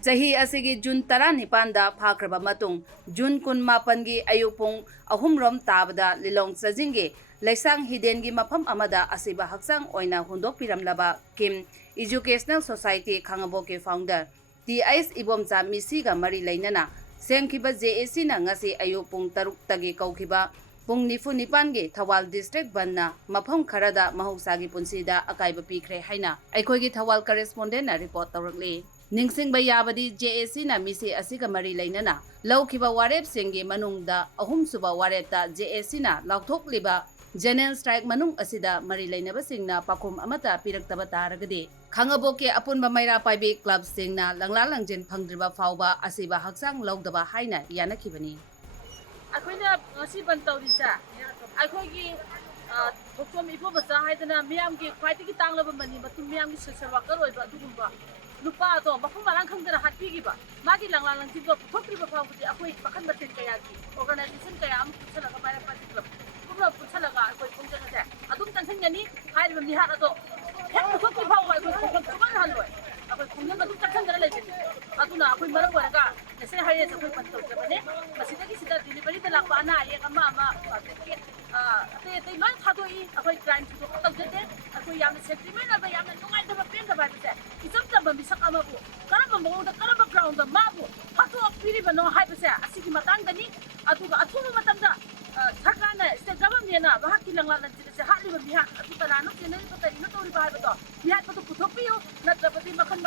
Chahi asigi June 19 phakraba matung June 18 gi ayuk pung 3 tabada Lilong Chajingi Laisang Hiden gi mafam amada asiba haksang oina hundok piramlaba Kim Educational Society Khangabo ke founder TIS Ibomcha Misiga mari lainana semkhiba JAC na ngasi ayuk pung 6 tagi kaukhiba pung nifu nipangi Thawal District banna mafam kharada mahusagi punsida akaiba pikre haina aikhoigi Thawal correspondent na report tawrakli Ningsing bayabadi JAC na misi asiga mari lainana lawkiba warep singi manungda ahum suba warepta JAC na lauthok liba General strike manung asida mari lainaba singna pakhum amata piraktaba taragadi Khangaboke apunba maira paibi club singna langla langjin phangdriba fawba asiba haksang lawdaba haina yanakibani अखोइना ngasi ban tawrisa अखोइगी थोकम इफो बचा हाइदना मियाम की ख्वाइदगी तांगलबा money मतु मियाम की social worker ओइबा दुगुंबा नुपा तो मफम मालां खंगदना हाटपीगिबा मागी लांगला लांगजिबा थोकरिबा फावबुदि अखोइ पखन बसेन कयागी organisation कया अम पुछलगा बायरा party club कुबला पुछलगा अखोइ पुंजनसे अदुम तंसनगनी हाइबा मिहार अदो हेक थोकि फावबा अखोइ थोकम चुमान हाललोय अखोइ पुंजन अदुम तंसनगरा लेजनि अदुना अखोइ मरम वरगा नेसे हाइये अखोइ पंतौजबने मसिदगी सिदा डिलीवरी दा लापा ना एक अमा अते अते लोन थादोई अखोइ क्राइम थो तौजदे अखोइ याम सेक्रीमेंट अब याम नुंगाइ दबा पेन दबा बिसे इजम दबा मिसक अमाबु करम मगोदा करम ग्राउंड माबु फातो पिरि बनो हाइबसे असिगी मतंगनी अदुगा अथुम मतंदा सरकारना स्टेट गवर्नमेंटना बहाकी लंगला लंजिसे हालिबा बिहा अदु तरानो जेनल पतरिनो तौरि बाहाबतो बिहा तो पुथोपियो नत्रपति मखन